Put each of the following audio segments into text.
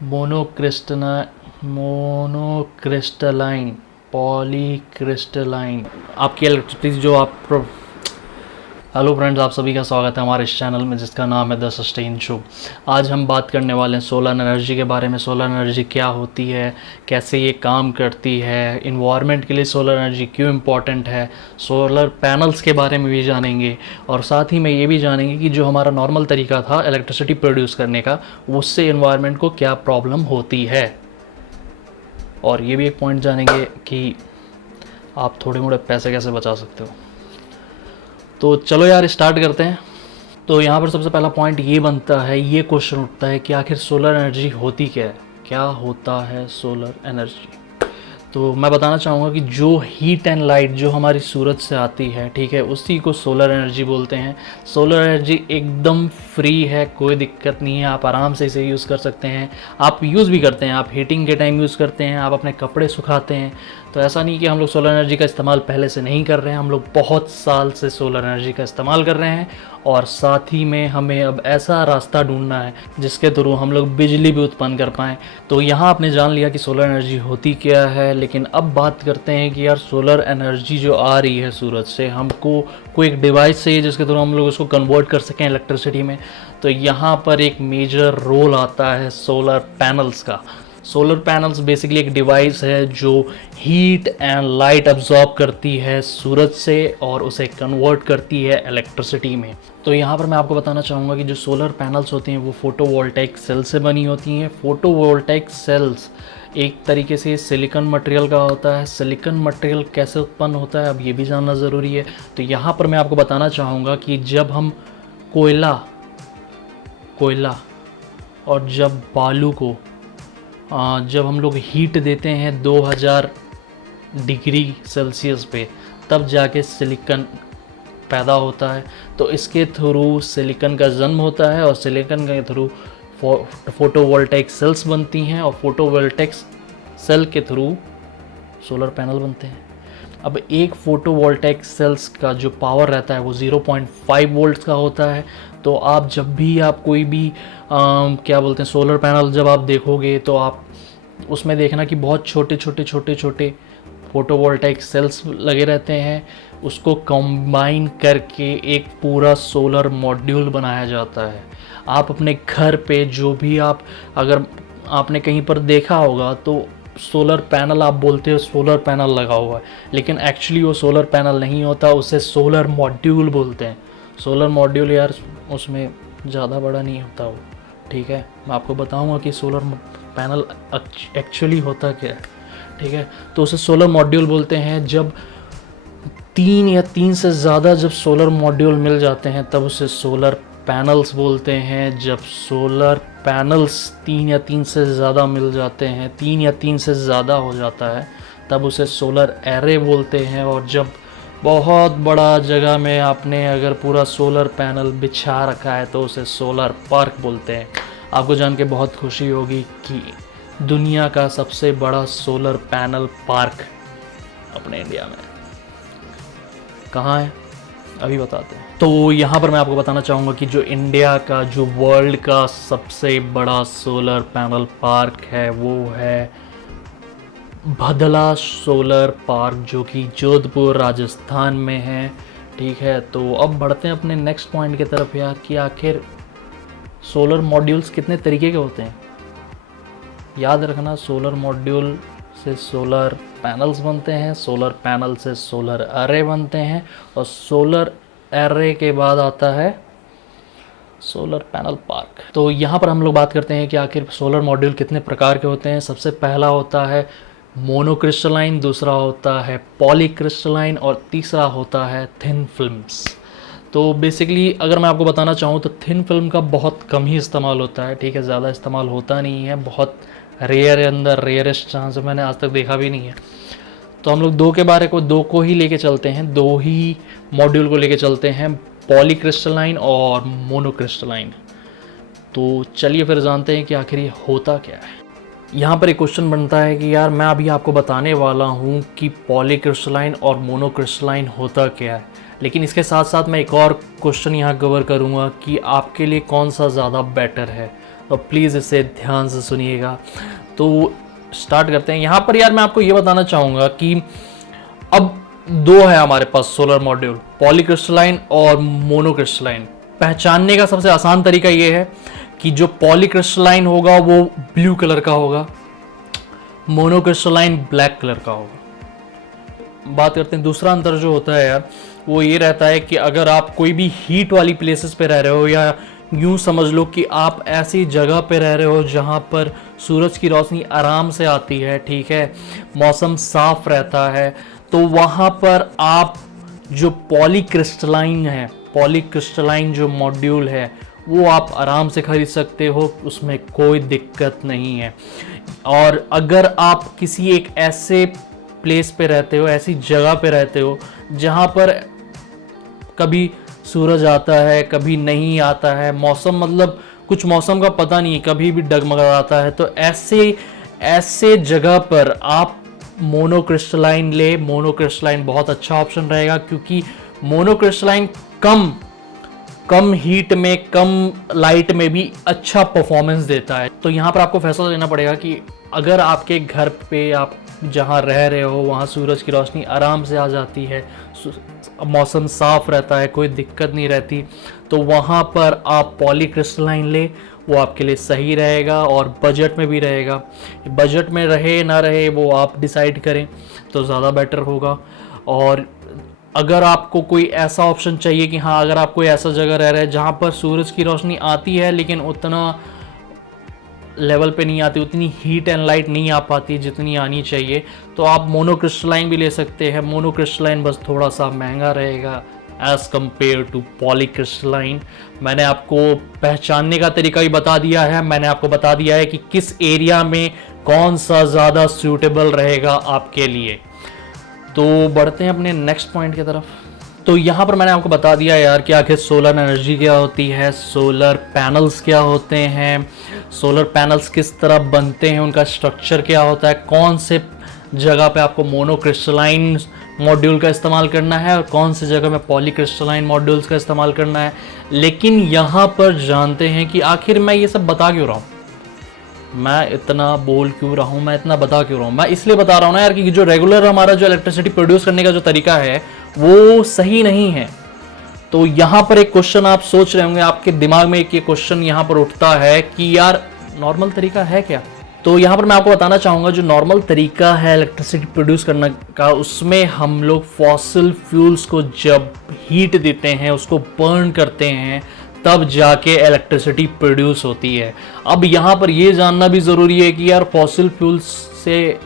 मोनोक्रिस्टना monocrystalline polycrystalline आपकी electricity जो आप हेलो फ्रेंड्स, आप सभी का स्वागत है हमारे इस चैनल में जिसका नाम है द सस्टेन शो। आज हम बात करने वाले हैं सोलर एनर्जी के बारे में। सोलर एनर्जी क्या होती है, कैसे ये काम करती है, इन्वायरमेंट के लिए सोलर एनर्जी क्यों इम्पॉर्टेंट है, सोलर पैनल्स के बारे में भी जानेंगे और साथ ही में ये भी जानेंगे कि जो हमारा नॉर्मल तरीका था इलेक्ट्रिसिटी प्रोड्यूस करने का, उससे इन्वायरमेंट को क्या प्रॉब्लम होती है। और ये भी एक पॉइंट जानेंगे कि आप थोड़े मोड़े पैसे कैसे बचा सकते हो। तो चलो यार स्टार्ट करते हैं। तो यहाँ पर सबसे पहला पॉइंट ये बनता है, ये क्वेश्चन उठता है कि आखिर सोलर एनर्जी होती क्या है, क्या होता है सोलर एनर्जी। तो मैं बताना चाहूँगा कि जो हीट एंड लाइट जो हमारी सूरज से आती है, ठीक है, उसी को सोलर एनर्जी बोलते हैं। सोलर एनर्जी एकदम फ्री है, कोई दिक्कत नहीं है, आप आराम से इसे यूज़ कर सकते हैं। आप यूज़ भी करते हैं, आप हीटिंग के टाइम यूज़ करते हैं, आप अपने कपड़े सुखाते हैं। तो ऐसा नहीं कि हम लोग सोलर एनर्जी का इस्तेमाल पहले से नहीं कर रहे हैं, हम लोग बहुत साल से सोलर एनर्जी का इस्तेमाल कर रहे हैं। और साथ ही में हमें अब ऐसा रास्ता ढूंढना है जिसके थ्रू हम लोग बिजली भी उत्पन्न कर पाएँ। तो यहाँ आपने जान लिया कि सोलर एनर्जी होती क्या है, लेकिन अब बात करते हैं कि यार सोलर एनर्जी जो आ रही है सूरज से, हमको कोई एक डिवाइस चाहिए जिसके थ्रू हम लोग उसको कन्वर्ट कर सकें इलेक्ट्रिसिटी में। तो यहाँ पर एक मेजर रोल आता है सोलर पैनल्स का। सोलर पैनल्स बेसिकली एक डिवाइस है जो हीट एंड लाइट अब्जॉर्ब करती है सूरज से और उसे कन्वर्ट करती है इलेक्ट्रिसिटी में। तो यहाँ पर मैं आपको बताना चाहूँगा कि जो सोलर पैनल्स होती हैं वो फोटोवोल्टाइक सेल से बनी होती हैं। फोटोवोल्टाइक सेल्स एक तरीके से सिलिकॉन मटेरियल का होता है। सिलिकॉन मटेरियल कैसे उत्पन्न होता है अब ये भी जानना ज़रूरी है। तो यहाँ पर मैं आपको बताना चाहूँगा कि जब हम कोयला और जब बालू को जब हम लोग हीट देते हैं 2000 डिग्री सेल्सियस पे, तब जाके सिलिकॉन पैदा होता है। तो इसके थ्रू सिलिकॉन का जन्म होता है और सिलिकॉन के थ्रू फोटोवोल्टाइक सेल्स बनती हैं और फोटोवोल्टाइक सेल के थ्रू सोलर पैनल बनते हैं। अब एक फोटोवोल्टाइक सेल्स का जो पावर रहता है वो 0.5 वोल्ट्स का होता है। तो आप जब भी आप कोई भी क्या बोलते हैं सोलर पैनल जब आप देखोगे तो आप उसमें देखना कि बहुत छोटे फोटोवोल्टाइक सेल्स लगे रहते हैं। उसको कंबाइन करके एक पूरा सोलर मॉड्यूल बनाया जाता है। आप अपने घर पे जो भी आप अगर आपने कहीं पर देखा होगा तो सोलर पैनल आप बोलते हो सोलर पैनल लगा हुआ है, लेकिन एक्चुअली वो सोलर पैनल नहीं होता, उसे सोलर मॉड्यूल बोलते हैं। सोलर मॉड्यूल यार उसमें ज़्यादा बड़ा नहीं होता वो, ठीक है। मैं आपको बताऊंगा कि सोलर पैनल एक्चुअली होता क्या है, ठीक है। तो उसे सोलर मॉड्यूल बोलते हैं। जब 3 से ज़्यादा जब सोलर मॉड्यूल मिल जाते हैं तब उसे सोलर पैनल्स बोलते हैं। जब सोलर पैनल्स 3 से ज़्यादा मिल जाते हैं, 3 से ज़्यादा हो जाता है, तब उसे सोलर एरे बोलते हैं। और जब बहुत बड़ा जगह में आपने अगर पूरा सोलर पैनल बिछा रखा है तो उसे सोलर पार्क बोलते हैं। आपको जान के बहुत खुशी होगी कि दुनिया का सबसे बड़ा सोलर पैनल पार्क अपने इंडिया में कहाँ है, अभी बताते हैं। तो यहाँ पर मैं आपको बताना चाहूँगा कि जो इंडिया का जो वर्ल्ड का सबसे बड़ा सोलर पैनल पार्क है वो है भदला सोलर पार्क, जो कि जोधपुर राजस्थान में है, ठीक है। तो अब बढ़ते हैं अपने नेक्स्ट पॉइंट की तरफ यार कि आखिर सोलर मॉड्यूल्स कितने तरीके के होते हैं। याद रखना, सोलर मॉड्यूल से सोलर पैनल्स बनते हैं, सोलर पैनल से सोलर अर्रे बनते हैं और सोलर अर्रे के बाद आता है सोलर पैनल पार्क। तो यहाँ पर हम लोग बात करते हैं कि आखिर सोलर मॉड्यूल कितने प्रकार के होते हैं। सबसे पहला होता है मोनोक्रिस्टलाइन, दूसरा होता है पॉलीक्रिस्टलाइन और तीसरा होता है थिन फिल्म्स। तो बेसिकली अगर मैं आपको बताना चाहूँ तो थिन फिल्म का बहुत कम ही इस्तेमाल होता है, ठीक है, ज़्यादा इस्तेमाल होता नहीं है, बहुत रेयर अंदर रेयरेस्ट चांस मैंने आज तक देखा भी नहीं है। तो हम लोग दो को ही लेके चलते हैं, दो ही मॉड्यूल को लेके चलते हैं, पॉलीक्रिस्टलाइन और मोनोक्रिस्टलाइन। तो चलिए फिर जानते हैं कि आखिर ये होता क्या है। यहाँ पर एक क्वेश्चन बनता है कि यार मैं अभी आपको बताने वाला हूँ कि पॉलीक्रिस्टलाइन और मोनोक्रिस्टलाइन होता क्या है, लेकिन इसके साथ साथ मैं एक और क्वेश्चन यहाँ कवर करूँगा कि आपके लिए कौन सा ज़्यादा बेटर है, और प्लीज़ इसे ध्यान से सुनिएगा। तो स्टार्ट करते हैं। यहाँ पर यार मैं आपको ये बताना चाहूँगा कि अब दो है हमारे पास सोलर मॉड्यूल, पॉलीक्रिस्टलाइन और मोनोक्रिस्टलाइन। पहचानने का सबसे आसान तरीका ये है कि जो पॉलीक्रिस्टलाइन होगा वो ब्लू कलर का होगा, मोनोक्रिस्टलाइन ब्लैक कलर का होगा। बात करते हैं दूसरा अंतर जो होता है यार, वो ये रहता है कि अगर आप कोई भी हीट वाली प्लेसेस पे रह रहे हो, या यूं समझ लो कि आप ऐसी जगह पे रह रहे हो जहां पर सूरज की रोशनी आराम से आती है, ठीक है, मौसम साफ रहता है, तो वहां पर आप जो पॉलीक्रिस्टलाइन जो मॉड्यूल है वो आप आराम से खरीद सकते हो, उसमें कोई दिक्कत नहीं है। और अगर आप किसी एक ऐसे प्लेस पे रहते हो, ऐसी जगह पे रहते हो जहां पर कभी सूरज आता है कभी नहीं आता है, मौसम मतलब कुछ मौसम का पता नहीं है, कभी भी डगमगाता है, तो ऐसे जगह पर आप मोनोक्रिस्टलाइन ले। मोनोक्रिस्टलाइन बहुत अच्छा ऑप्शन रहेगा, क्योंकि मोनोक्रिस्टलाइन कम हीट में, कम लाइट में भी अच्छा परफॉर्मेंस देता है। तो यहाँ पर आपको फैसला लेना पड़ेगा कि अगर आपके घर पे आप जहाँ रह रहे हो वहाँ सूरज की रोशनी आराम से आ जाती है, मौसम साफ रहता है, कोई दिक्कत नहीं रहती, तो वहाँ पर आप पॉलीक्रिस्टलाइन ले, वो आपके लिए सही रहेगा और बजट में भी रहेगा। बजट में रहे ना रहे वो आप डिसाइड करें तो ज़्यादा बेटर होगा। और अगर आपको कोई ऐसा ऑप्शन चाहिए कि हाँ, अगर आप कोई ऐसा जगह रह रहे हैं जहाँ पर सूरज की रोशनी आती है लेकिन उतना लेवल पे नहीं आती, उतनी हीट एंड लाइट नहीं आ पाती जितनी आनी चाहिए, तो आप मोनोक्रिस्टलाइन भी ले सकते हैं। मोनोक्रिस्टलाइन बस थोड़ा सा महंगा रहेगा एज कम्पेयर टू पॉलीक्रिस्टलाइन। मैंने आपको पहचानने का तरीका भी बता दिया है, मैंने आपको बता दिया है कि किस एरिया में कौन सा ज़्यादा सूटेबल रहेगा आपके लिए। तो बढ़ते हैं अपने नेक्स्ट पॉइंट की तरफ। तो यहाँ पर मैंने आपको बता दिया यार कि आखिर सोलर एनर्जी क्या होती है, सोलर पैनल्स क्या होते हैं, सोलर पैनल्स किस तरह बनते हैं, उनका स्ट्रक्चर क्या होता है, कौन से जगह पे आपको मोनोक्रिस्टलाइन मॉड्यूल का इस्तेमाल करना है और कौन सी जगह में पॉलीक्रिस्टलाइन मॉड्यूल्स का इस्तेमाल करना है। लेकिन यहाँ पर जानते हैं कि आखिर मैं ये सब बता क्यों रहा हूँ, मैं इतना बोल क्यों रहा हूँ, मैं इतना बता क्यों रहा हूँ। मैं इसलिए बता रहा हूँ ना यार कि जो रेगुलर हमारा जो इलेक्ट्रिसिटी प्रोड्यूस करने का जो तरीका है वो सही नहीं है। तो यहाँ पर एक क्वेश्चन आप सोच रहे होंगे, आपके दिमाग में एक ये क्वेश्चन यहाँ पर उठता है कि यार नॉर्मल तरीका है क्या। तो यहाँ पर मैं आपको बताना चाहूँगा जो नॉर्मल तरीका है इलेक्ट्रिसिटी प्रोड्यूस करने का, उसमें हम लोग फॉसिल फ्यूल्स को जब हीट देते हैं, उसको बर्न करते हैं, तब जाके इलेक्ट्रिसिटी प्रोड्यूस होती है। अब यहाँ पर ये जानना भी ज़रूरी है कि यार फॉसिल फ्यूल्स से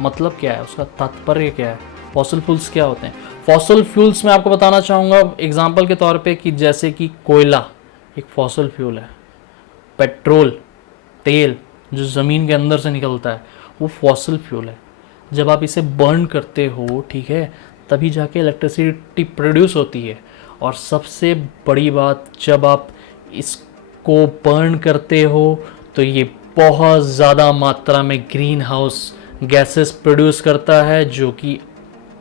मतलब क्या है, उसका तात्पर्य क्या है, फॉसिल फ्यूल्स क्या होते हैं। फॉसिल फ्यूल्स में आपको बताना चाहूँगा एग्जांपल के तौर पे कि जैसे कि कोयला एक फॉसिल फ्यूल है, पेट्रोल तेल जो ज़मीन के अंदर से निकलता है वो फॉसिल फ्यूल है। जब आप इसे बर्न करते हो, ठीक है, तभी जाके इलेक्ट्रिसिटी प्रोड्यूस होती है। और सबसे बड़ी बात, जब आप इसको बर्न करते हो तो ये बहुत ज़्यादा मात्रा में ग्रीन हाउस गैसेस प्रोड्यूस करता है, जो कि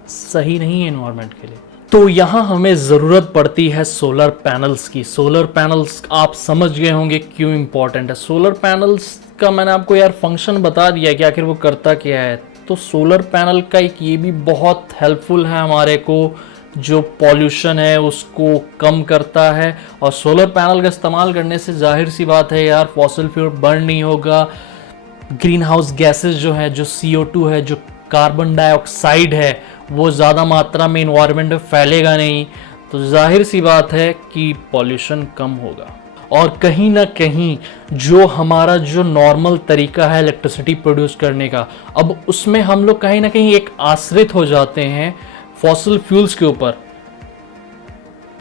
सही नहीं है एनवायरनमेंट के लिए। तो यहाँ हमें ज़रूरत पड़ती है सोलर पैनल्स की। सोलर पैनल्स आप समझ गए होंगे क्यों इम्पॉर्टेंट है। सोलर पैनल्स का मैंने आपको यार फंक्शन बता दिया कि आखिर वो करता क्या है। तो सोलर पैनल का एक ये भी बहुत हेल्पफुल है हमारे को, जो पॉल्यूशन है उसको कम करता है। और सोलर पैनल का इस्तेमाल करने से जाहिर सी बात है यार फॉसिल फ्यूल बर्न नहीं होगा, ग्रीन हाउस गैसेस जो है, जो CO2 है, जो कार्बन डाइऑक्साइड है, वो ज़्यादा मात्रा में इन्वायरमेंट में फैलेगा नहीं, तो जाहिर सी बात है कि पॉल्यूशन कम होगा। और कहीं ना कहीं जो हमारा जो नॉर्मल तरीका है इलेक्ट्रिसिटी प्रोड्यूस करने का, अब उसमें हम लोग कहीं ना कहीं एक आश्रित हो जाते हैं फॉसिल फ्यूल्स के ऊपर।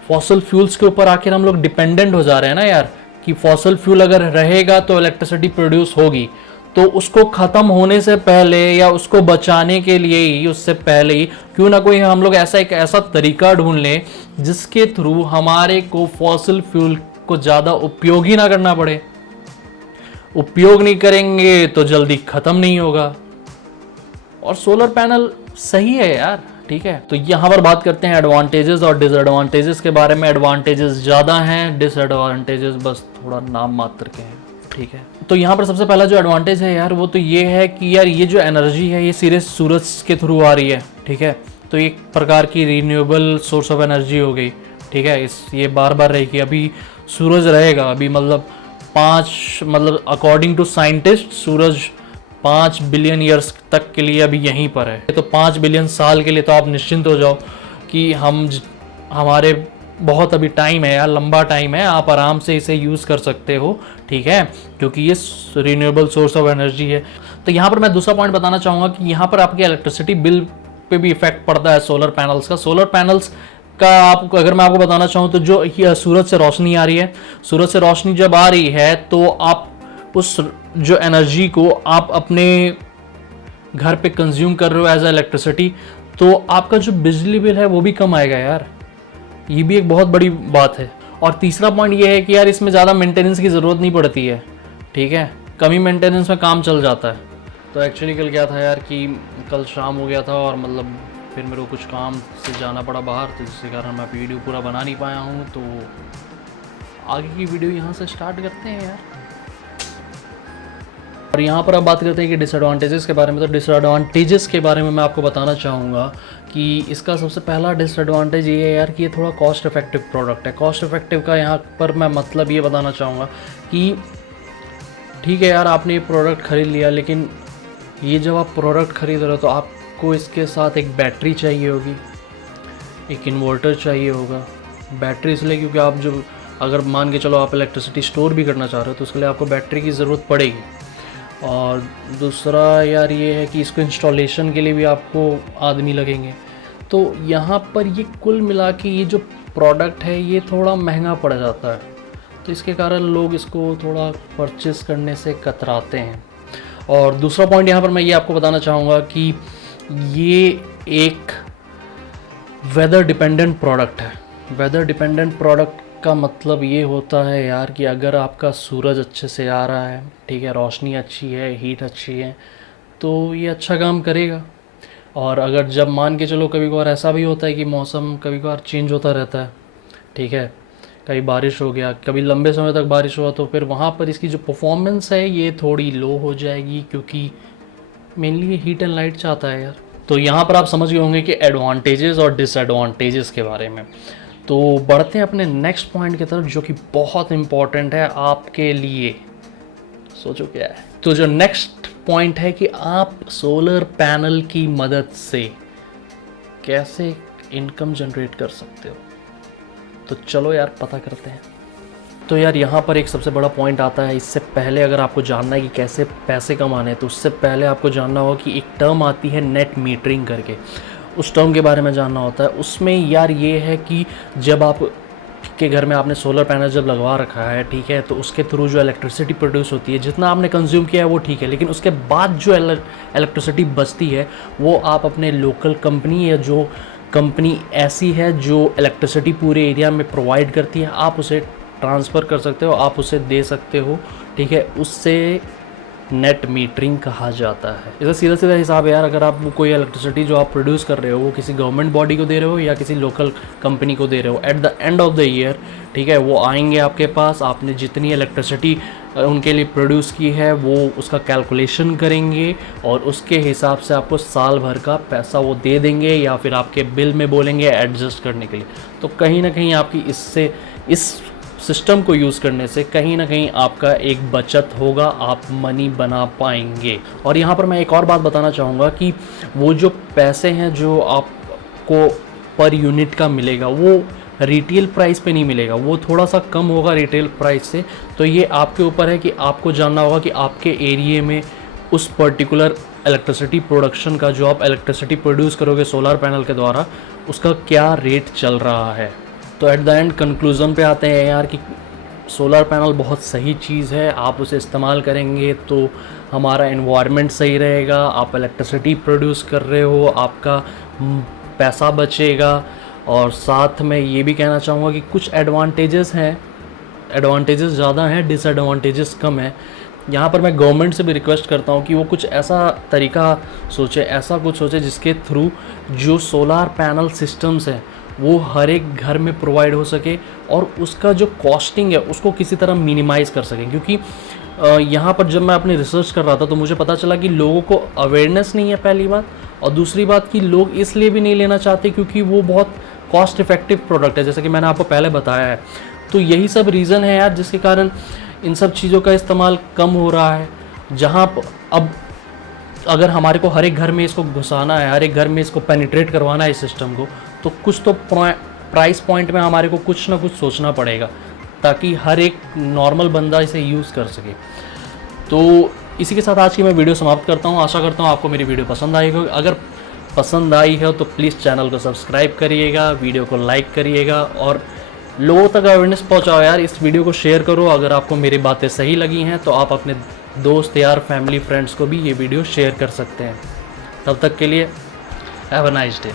फॉसिल फ्यूल्स के ऊपर आखिर हम लोग डिपेंडेंट हो जा रहे हैं ना यार, कि फॉसिल फ्यूल अगर रहेगा तो इलेक्ट्रिसिटी प्रोड्यूस होगी। तो उसको ख़त्म होने से पहले या उसको बचाने के लिए ही, उससे पहले ही क्यों ना कोई हम लोग एक ऐसा तरीका ढूंढ लें जिसके थ्रू हमारे को फॉसिल फ्यूल को ज़्यादा उपयोग ही ना करना पड़े। उपयोग नहीं करेंगे तो जल्दी ख़त्म नहीं होगा। और सोलर पैनल सही है यार, ठीक है। तो यहाँ पर बात करते हैं एडवांटेजेस और डिसएडवांटेजेस के बारे में। एडवांटेजेस ज़्यादा हैं, डिसएडवांटेजेस बस थोड़ा नाम मात्र के हैं। ठीक है। तो यहाँ पर सबसे पहला जो एडवांटेज है यार वो तो ये है कि यार ये जो एनर्जी है ये सीधे सूरज के थ्रू आ रही है, ठीक है। तो एक प्रकार की रीन्यूएबल सोर्स ऑफ एनर्जी हो गई, ठीक है। ये बार बार रहेगी, अभी सूरज रहेगा, अभी मतलब अकॉर्डिंग टू साइंटिस्ट सूरज 5 बिलियन ईयर्स तक के लिए अभी यहीं पर है। तो 5 बिलियन साल के लिए तो आप निश्चिंत हो जाओ कि हमारे बहुत अभी टाइम है यार, लंबा टाइम है, आप आराम से इसे यूज़ कर सकते हो, ठीक है, क्योंकि ये रिन्यूएबल सोर्स ऑफ एनर्जी है। तो यहाँ पर मैं दूसरा पॉइंट बताना चाहूँगा कि यहाँ पर आपके इलेक्ट्रिसिटी बिल पे भी इफेक्ट पड़ता है सोलर पैनल्स का। सोलर पैनल्स का अगर मैं आपको बताना चाहूँ तो जो सूरज से रोशनी आ रही है, सूरज से रोशनी जब आ रही है तो आप उस जो एनर्जी को आप अपने घर पे कंज्यूम कर रहे हो एज इलेक्ट्रिसिटी, तो आपका जो बिजली बिल है वो भी कम आएगा यार। ये भी एक बहुत बड़ी बात है। और तीसरा पॉइंट ये है कि यार इसमें ज़्यादा मेंटेनेंस की ज़रूरत नहीं पड़ती है, ठीक है, कमी मेंटेनेंस में काम चल जाता है। तो एक्चुअली कल क्या था यार कि कल शाम हो गया था और मतलब फिर मेरे को कुछ काम से जाना पड़ा बाहर, तो जिसके कारण मैं वीडियो पूरा बना नहीं पाया हूँ। तो आगे की वीडियो यहाँ से स्टार्ट करते हैं यार। और यहाँ पर अब बात करते हैं कि डिसएडवांटेजेस के बारे में। तो डिसएडवांटेजेस के बारे में मैं आपको बताना चाहूँगा कि इसका सबसे पहला डिसएडवांटेज ये है यार कि ये थोड़ा कॉस्ट इफेक्टिव प्रोडक्ट है। कॉस्ट इफेक्टिव का यहाँ पर मैं मतलब ये बताना चाहूँगा कि ठीक है यार, आपने ये प्रोडक्ट ख़रीद लिया, लेकिन ये जब आप प्रोडक्ट ख़रीद रहे हो तो आपको इसके साथ एक बैटरी चाहिए होगी, एक इन्वर्टर चाहिए होगा। बैटरी इसलिए क्योंकि आप जो अगर मान के चलो आप इलेक्ट्रिसिटी स्टोर भी करना चाह रहे हो तो उसके लिए आपको बैटरी की ज़रूरत पड़ेगी। और दूसरा यार ये है कि इसको इंस्टॉलेशन के लिए भी आपको आदमी लगेंगे। तो यहाँ पर ये कुल मिला के ये जो प्रोडक्ट है ये थोड़ा महंगा पड़ जाता है, तो इसके कारण लोग इसको थोड़ा परचेस करने से कतराते हैं। और दूसरा पॉइंट यहाँ पर मैं ये आपको बताना चाहूँगा कि ये एक वेदर डिपेंडेंट प्रोडक्ट है। वेदर डिपेंडेंट प्रोडक्ट का मतलब ये होता है यार कि अगर आपका सूरज अच्छे से आ रहा है, ठीक है, रोशनी अच्छी है, हीट अच्छी है, तो ये अच्छा काम करेगा। और अगर जब मान के चलो कभी कभार ऐसा भी होता है कि मौसम कभी कभार चेंज होता रहता है, ठीक है, कभी बारिश हो गया, कभी लंबे समय तक बारिश हुआ, तो फिर वहाँ पर इसकी जो परफॉर्मेंस है ये थोड़ी लो हो जाएगी, क्योंकि मेनली ये हीट एंड लाइट चाहता है यार। तो यहाँ पर आप समझ गए होंगे कि एडवांटेजेस और डिसएडवांटेजेस के बारे में। तो बढ़ते हैं अपने नेक्स्ट पॉइंट की तरफ, जो कि बहुत इम्पॉर्टेंट है आपके लिए। सोचो क्या है। तो जो नेक्स्ट पॉइंट है कि आप सोलर पैनल की मदद से कैसे इनकम जनरेट कर सकते हो। तो चलो यार पता करते हैं। तो यार यहाँ पर एक सबसे बड़ा पॉइंट आता है। इससे पहले अगर आपको जानना है कि कैसे पैसे कमाने हैं, तो उससे पहले आपको जानना होगा कि एक टर्म आती है नेट मीटरिंग करके। उस टर्म के बारे में जानना होता है। उसमें यार ये है कि जब आप के घर में आपने सोलर पैनल जब लगवा रखा है, ठीक है, तो उसके थ्रू जो इलेक्ट्रिसिटी प्रोड्यूस होती है, जितना आपने कंज्यूम किया है वो ठीक है, लेकिन उसके बाद जो इलेक्ट्रिसिटी बचती है वो आप अपने लोकल कंपनी या जो कंपनी ऐसी है जो इलेक्ट्रिसिटी पूरे एरिया में प्रोवाइड करती है, आप उसे ट्रांसफ़र कर सकते हो, आप उसे दे सकते हो, ठीक है। उससे नेट मीटरिंग कहा जाता है। इसका सीधा सीधा हिसाब है यार, अगर आप कोई इलेक्ट्रिसिटी जो आप प्रोड्यूस कर रहे हो वो किसी गवर्नमेंट बॉडी को दे रहे हो या किसी लोकल कंपनी को दे रहे हो, at the end of the year, ठीक है, वो आएंगे आपके पास, आपने जितनी इलेक्ट्रिसिटी उनके लिए प्रोड्यूस की है वो उसका कैलकुलेशन करेंगे और उसके हिसाब से आपको साल भर का पैसा वो दे देंगे या फिर आपके बिल में बोलेंगे एडजस्ट करने के लिए। तो कहीं ना कहीं आपकी इससे इस सिस्टम को यूज़ करने से कहीं ना कहीं आपका एक बचत होगा, आप मनी बना पाएंगे। और यहाँ पर मैं एक और बात बताना चाहूँगा कि वो जो पैसे हैं जो आपको पर यूनिट का मिलेगा वो रिटेल प्राइस पे नहीं मिलेगा, वो थोड़ा सा कम होगा रिटेल प्राइस से। तो ये आपके ऊपर है कि आपको जानना होगा कि आपके एरिए में उस पर्टिकुलर इलेक्ट्रिसिटी प्रोडक्शन का, जो आप इलेक्ट्रिसिटी प्रोड्यूस करोगे सोलर पैनल के द्वारा, उसका क्या रेट चल रहा है। तो एट द एंड कंक्लूज़न पे आते हैं यार कि सोलर पैनल बहुत सही चीज़ है। आप उसे इस्तेमाल करेंगे तो हमारा एनवायरनमेंट सही रहेगा, आप इलेक्ट्रिसिटी प्रोड्यूस कर रहे हो, आपका पैसा बचेगा। और साथ में ये भी कहना चाहूँगा कि कुछ एडवांटेजेस हैं, एडवांटेजेस ज़्यादा हैं, डिसएडवांटेजेस कम है। यहाँ पर मैं गवर्नमेंट से भी रिक्वेस्ट करता हूँ कि वो कुछ ऐसा तरीका सोचे, ऐसा कुछ सोचे जिसके थ्रू जो सोलार पैनल सिस्टम्स हैं वो हर एक घर में प्रोवाइड हो सके और उसका जो कॉस्टिंग है उसको किसी तरह मिनिमाइज़ कर सकें। क्योंकि यहाँ पर जब मैं अपनी रिसर्च कर रहा था तो मुझे पता चला कि लोगों को अवेयरनेस नहीं है पहली बात, और दूसरी बात कि लोग इसलिए भी नहीं लेना चाहते क्योंकि वो बहुत कॉस्ट इफ़ेक्टिव प्रोडक्ट है, जैसे कि मैंने आपको पहले बताया है। तो यही सब रीज़न है यार जिसके कारण इन सब चीज़ों का इस्तेमाल कम हो रहा है। जहाँ अब अगर हमारे को हर एक घर में इसको घुसाना है, हर एक घर में इसको पेनिट्रेट करवाना है इस सिस्टम को, तो कुछ तो प्राइस पॉइंट में हमारे को कुछ ना कुछ सोचना पड़ेगा ताकि हर एक नॉर्मल बंदा इसे यूज़ कर सके। तो इसी के साथ आज की मैं वीडियो समाप्त करता हूँ। आशा करता हूँ आपको मेरी वीडियो पसंद आई होगी। अगर पसंद आई है तो प्लीज़ चैनल को सब्सक्राइब करिएगा, वीडियो को लाइक करिएगा और लोगों तक अवेयरनेस पहुँचाओ यार। इस वीडियो को शेयर करो। अगर आपको मेरी बातें सही लगी हैं तो आप अपने दोस्त यार, फैमिली, फ्रेंड्स को भी ये वीडियो शेयर कर सकते हैं। तब तक के लिए हैव अ नाइस डे।